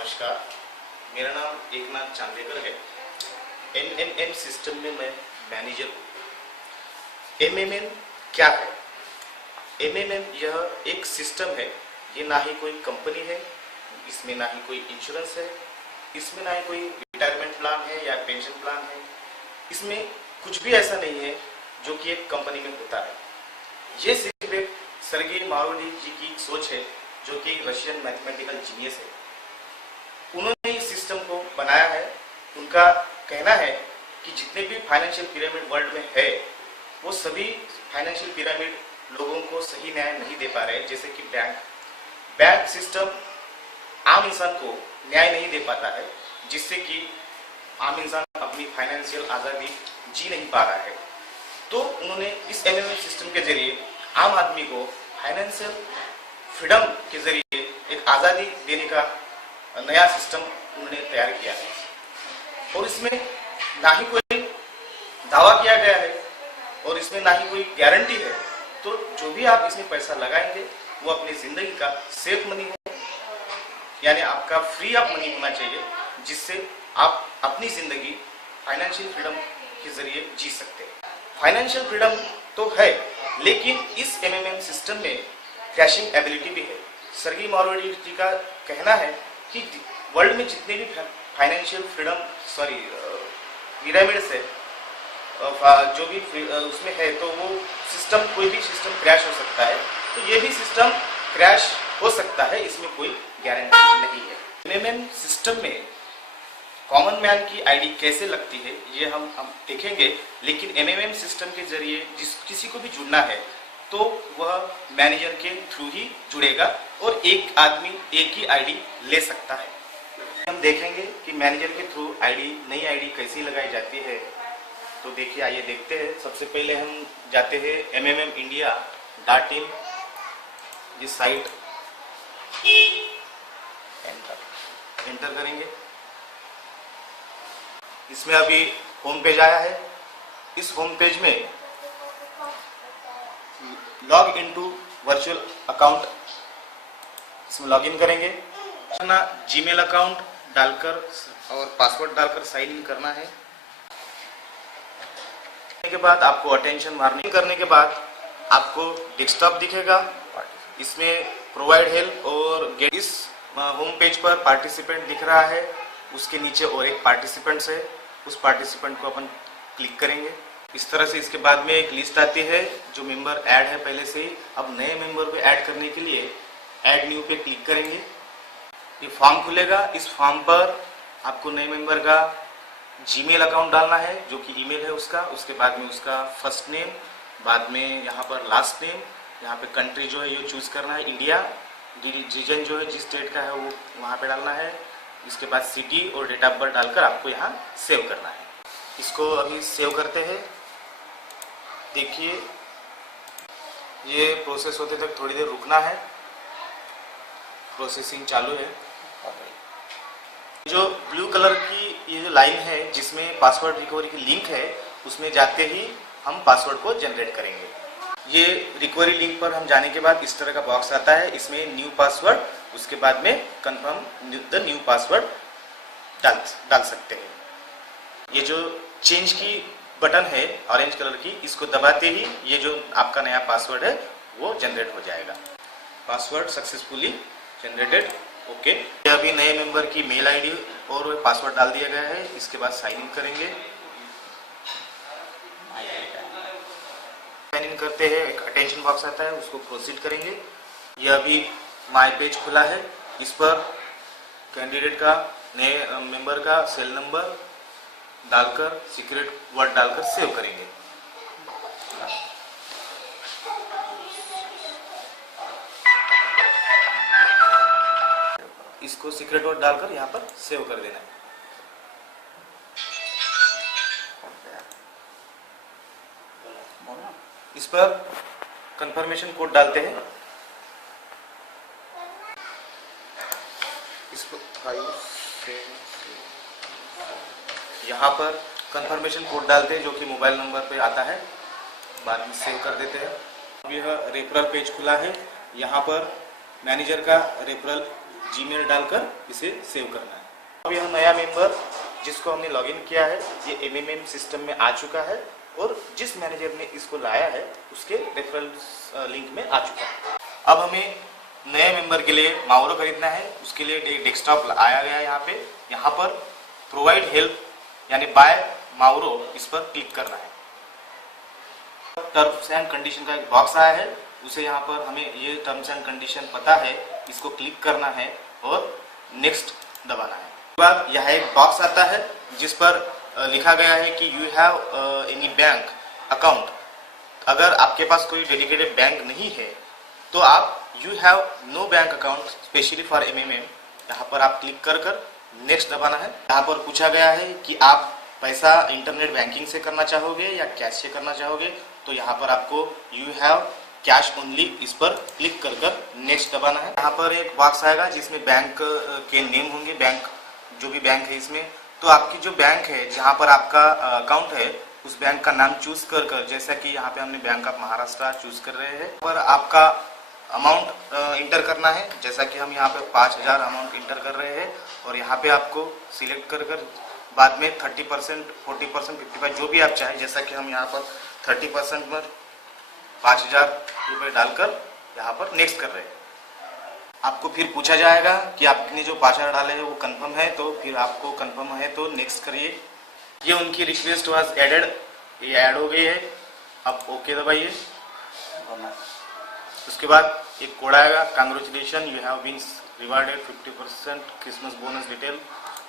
नमस्कार, मेरा नाम एकनाथ चांदेकर है। एमएमएम सिस्टम में मैं मैनेजर हूँ। एमएमएम क्या है? एमएमएम यह एक सिस्टम है। ये ना ही कोई कंपनी है, इसमें ना ही कोई इंश्योरेंस है, इसमें ना ही कोई रिटायरमेंट प्लान है या पेंशन प्लान है। इसमें कुछ भी ऐसा नहीं है जो कि एक कंपनी में होता है। ये सिर्फ एक सर्गेई मारुरोव जी की सोच है, जो कि रशियन मैथमेटिकल जीनियस है। उन्होंने इस सिस्टम को बनाया है। उनका कहना है कि जितने भी फाइनेंशियल पिरामिड वर्ल्ड में है, वो सभी फाइनेंशियल पिरामिड लोगों को सही न्याय नहीं दे पा रहे। जैसे कि बैंक सिस्टम आम इंसान को न्याय नहीं दे पाता है, जिससे कि आम इंसान अपनी फाइनेंशियल आज़ादी जी नहीं पा रहा है। तो उन्होंने इस एमएमएम सिस्टम के जरिए आम आदमी को फाइनेंशियल फ्रीडम के जरिए एक आज़ादी देने का नया सिस्टम उन्होंने तैयार किया है। और इसमें ना ही कोई दावा किया गया है और इसमें ना ही कोई गारंटी है। तो जो भी आप इसमें पैसा लगाएंगे वो अपनी जिंदगी का सेफ मनी हो, यानी आपका फ्री ऑफ मनी होना चाहिए, जिससे आप अपनी जिंदगी फाइनेंशियल फ्रीडम के जरिए जी सकते हैं। फाइनेंशियल फ्रीडम तो है, लेकिन इस एमएमएम सिस्टम में क्रैशिंग एबिलिटी भी है। सर्गेई मारुरोव जी का कहना है कि वर्ल्ड में जितने भी फाइनेंशियल फ्रीडम पिरामिड्स है, जो भी उसमें है, तो वो सिस्टम, कोई भी सिस्टम क्रैश हो सकता है। तो ये भी सिस्टम क्रैश हो सकता है, इसमें कोई गारंटी नहीं है। एमएमएम सिस्टम में कॉमन मैन की आईडी कैसे लगती है ये हम देखेंगे, लेकिन एमएमएम सिस्टम के जरिए किसी को भी जुड़ना है तो वह मैनेजर के थ्रू ही जुड़ेगा और एक आदमी एक ही आईडी ले सकता है। हम देखेंगे कि मैनेजर के थ्रू नई आईडी कैसी लगाई जाती है। तो देखिए, आइए देखते हैं। सबसे पहले हम जाते हैं MMMindia.in, ये साइट एंटर करेंगे। इसमें अभी होम पेज आया है। इस होम पेज में लॉग इनटू वर्चुअल अकाउंट, इसमें लॉगिन करेंगे। अपना जीमेल अकाउंट डालकर और पासवर्ड डालकर साइन इन करना है। के बाद आपको अटेंशन मार्निंग करने के बाद आपको डेस्कटॉप दिखेगा। इसमें प्रोवाइड हेल्प और गेट, इस होम पेज पर पार्टिसिपेंट दिख रहा है। उसके नीचे और एक पार्टिसिपेंट्स है, उस पार्टिसिपेंट को अपन क्लिक करेंगे। इस तरह से इसके बाद में एक लिस्ट आती है जो मेंबर ऐड है पहले से ही। अब नए मेंबर को ऐड करने के लिए ऐड न्यू पे क्लिक करेंगे। ये फॉर्म खुलेगा। इस फॉर्म पर आपको नए मेंबर का जीमेल अकाउंट डालना है, जो कि ईमेल है उसका। उसके बाद में उसका फर्स्ट नेम, बाद में यहाँ पर लास्ट नेम, यहाँ पे कंट्री जो है ये चूज करना है, इंडिया। रीजन जो है जिस स्टेट का है वो वहाँ पे डालना है। इसके बाद सिटी और डेट ऑफ बर्थ डालकर आपको यहाँ सेव करना है। इसको अभी सेव करते हैं। देखिए, ये प्रोसेस होते तक थोड़ी देर रुकना है। प्रोसेसिंग चालू है। जो ब्लू कलर की ये जो लाइन है जिसमें पासवर्ड रिकवरी की लिंक है, उसमें जाते ही हम पासवर्ड को जनरेट करेंगे। ये रिकवरी लिंक पर हम जाने के बाद इस तरह का बॉक्स आता है। इसमें न्यू पासवर्ड, उसके बाद में कंफर्म द न्यू पासवर्ड डाल सकते हैं। ये जो चेंज की बटन है ऑरेंज कलर की, इसको दबाते ही ये जो आपका नया पासवर्ड है वो जनरेट हो जाएगा। Password successfully generated. ओके, अभी नए मेंबर की मेल आईडी और पासवर्ड डाल दिया गया है। इसके बाद साइन इन करेंगे। साइन इन करते हैं, एक अटेंशन बॉक्स आता है, उसको प्रोसीड करेंगे। यह अभी माई पेज खुला है। इस पर कैंडिडेट का, नए मेंबर का सेल नंबर डालकर, सीक्रेट वर्ड डालकर सेव करेंगे। इसको सीक्रेट वर्ड डालकर यहाँ पर सेव कर देना है। इस पर कंफर्मेशन कोड डालते हैं। इसको यहाँ पर कंफर्मेशन कोड डालते हैं, जो कि मोबाइल नंबर पे आता है। बाद में सेव कर देते हैं। अब यह रेफरल पेज खुला है। यहाँ पर मैनेजर का रेफरल जीमेल डालकर इसे सेव करना है। अब यह नया मेंबर जिसको हमने लॉगिन किया है ये एमएमएम सिस्टम में आ चुका है और जिस मैनेजर ने इसको लाया है उसके रेफरल लिंक में आ चुका है। अब हमें नए मेंबर के लिए मावरो खरीदना है, उसके लिए डेस्कटॉप आया गया है। यहाँ पर प्रोवाइड हेल्प यानी बाय मावरो इस पर क्लिक करना है। टर्म्स एंड कंडीशन का एक बॉक्स आया है, उसे यहाँ पर हमें ये टर्म्स एंड कंडीशन पता है, इसको क्लिक करना है और नेक्स्ट दबाना है। उसके बाद यह एक बॉक्स आता है जिस पर लिखा गया है कि you have any bank account. अगर आपके पास कोई डेडिकेटेड बैंक नहीं है तो आप you have no bank account specially for एमएमएम, यहाँ पर आप क्लिक कर नेक्स्ट दबाना है। यहाँ पर पूछा गया है कि आप पैसा इंटरनेट बैंकिंग से करना चाहोगे या कैश से करना चाहोगे, तो यहाँ पर आपको यू हैव कैश ओनली इस पर क्लिक कर नेक्स्ट दबाना है। यहाँ पर एक बॉक्स आएगा जिसमें बैंक के नेम होंगे, बैंक जो भी बैंक है इसमें, तो आपकी जो बैंक है जहाँ पर आपका अकाउंट है उस बैंक का नाम चूज कर जैसा कि यहाँ पे हमने बैंक ऑफ महाराष्ट्र चूज कर रहे हैं, पर आपका अमाउंट इंटर करना है, जैसा कि हम यहाँ पे 5000 अमाउंट इंटर कर रहे हैं और यहाँ पे आपको सिलेक्ट कर बाद में 30%, 40%, 55 जो भी आप चाहें, जैसा कि हम यहाँ पर 30% में 5000 रुपये डालकर यहाँ पर नेक्स्ट कर रहे हैं। आपको फिर पूछा जाएगा कि आपने जो 5000 डाले हैं वो कंफर्म है, तो फिर आपको कंफर्म है तो नेक्स्ट करिए। ये उनकी रिक्वेस्ट वाज एडेड, ये ऐड हो गई है। अब ओके दबाइए। उसके बाद एक कोड आएगा, congratulation you have been rewarded 50% Christmas bonus detail,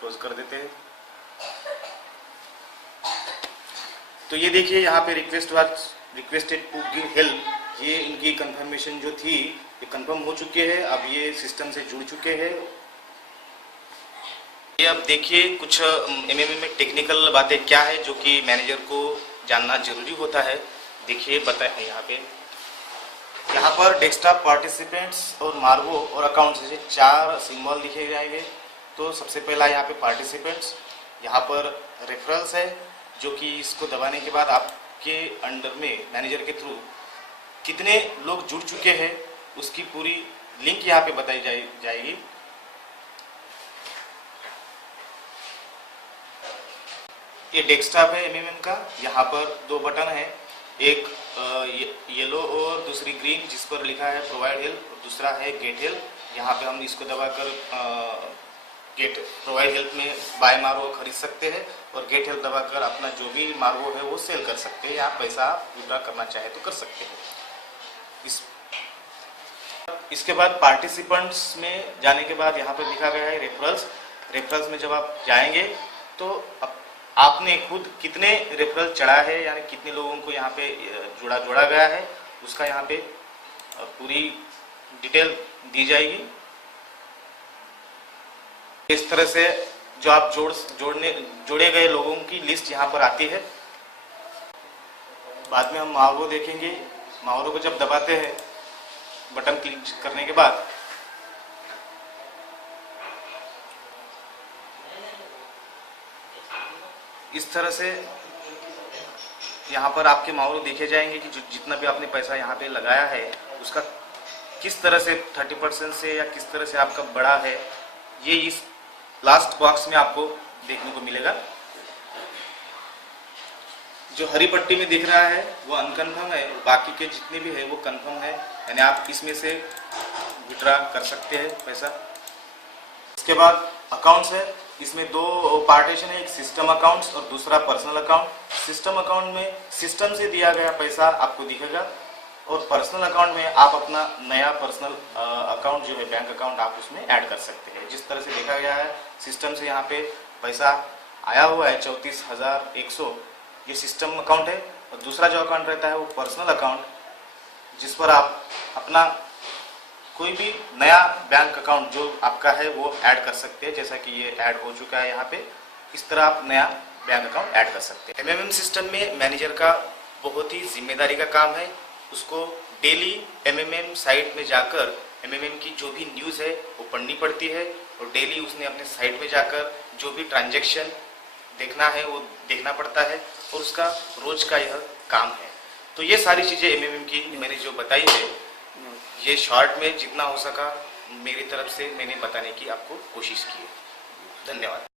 close कर देते हैं। तो ये देखिए यहाँ पे रिक्वेस्टेड टू गिव हेल्प, ये इनकी कंफर्मेशन जो थी ये कंफर्म हो चुके हैं, अब ये सिस्टम से जुड़ चुके हैं। ये अब देखिए कुछ एमएमएम में टेक्निकल बातें क्या है जो कि मैनेजर को जानना जरूरी होता है। देखिए बताए यहाँ पर डेस्कटॉप, पार्टिसिपेंट्स और मार्गो और अकाउंट्स जैसे 4 सिंबल दिखे जाएंगे। तो सबसे पहला यहाँ पे पार्टिसिपेंट्स, यहाँ पर रेफरल्स है जो कि इसको दबाने के बाद आपके अंडर में मैनेजर के थ्रू कितने लोग जुड़ चुके हैं उसकी पूरी लिंक यहाँ पे बताई जाएगी। ये डेस्कटॉप है एमएमएम का, यहाँ पर 2 बटन है, एक येलो और दूसरी ग्रीन, जिस पर लिखा है प्रोवाइड हेल्प और दूसरा है गेट हेल्प। यहाँ पे हम इसको दबाकर गेट प्रोवाइड हेल्प में बाय मार्गो खरीद सकते हैं और गेट हेल्प दबाकर अपना जो भी मार्गो है वो सेल कर सकते हैं या पैसा विड्रॉ करना चाहे तो कर सकते हैं। इसके बाद पार्टिसिपेंट्स में जाने के बाद यहाँ पर लिखा गया है रेफरल्स। रेफरल्स में जब आप जाएंगे तो आपने खुद कितने रेफरल चढ़ा है यानी कितने लोगों को यहाँ पे जोड़ा गया है उसका यहाँ पे पूरी डिटेल दी जाएगी। इस तरह से जो आप जोड़े गए लोगों की लिस्ट यहाँ पर आती है। बाद में हम मावरो देखेंगे। मावरो को जब दबाते हैं बटन क्लिक करने के बाद इस तरह से यहाँ पर आपके मावरो देखे जाएंगे कि जितना भी आपने पैसा यहाँ पे लगाया है उसका किस तरह से 30% से या किस तरह से आपका बढ़ा है, ये इस लास्ट बॉक्स में आपको देखने को मिलेगा। जो हरी पट्टी में दिख रहा है वो अनकन्फर्म है, बाकी के जितने भी है वो कंफर्म है, यानी आप इसमें से विड्रॉ कर सकते हैं पैसा। इसके बाद अकाउंट्स है, इसमें 2 पार्टीशन है, एक सिस्टम अकाउंट्स और दूसरा पर्सनल अकाउंट। सिस्टम अकाउंट में सिस्टम से दिया गया पैसा आपको दिखेगा और पर्सनल अकाउंट में आप अपना नया पर्सनल अकाउंट जो है बैंक अकाउंट आप उसमें ऐड कर सकते हैं। जिस तरह से देखा गया है सिस्टम से यहाँ पे पैसा आया हुआ है 34,100, ये सिस्टम अकाउंट है। और दूसरा जो अकाउंट रहता है वो पर्सनल अकाउंट जिस पर आप अपना कोई भी नया बैंक अकाउंट जो आपका है वो ऐड कर सकते हैं, जैसा कि ये ऐड हो चुका है यहाँ पे। इस तरह आप नया बैंक अकाउंट ऐड कर सकते हैं। एमएमएम सिस्टम में मैनेजर का बहुत ही जिम्मेदारी का काम है, उसको डेली एमएमएम साइट में जाकर एमएमएम की जो भी न्यूज़ है वो पढ़नी पड़ती है और डेली उसने अपने साइट में जाकर जो भी ट्रांजैक्शन देखना है वो देखना पड़ता है और उसका रोज का यह काम है। तो ये सारी चीज़ें एमएमएम की मैंने जो बताई है ये शॉर्ट में जितना हो सका मेरी तरफ से मैंने बताने की आपको कोशिश की है। धन्यवाद।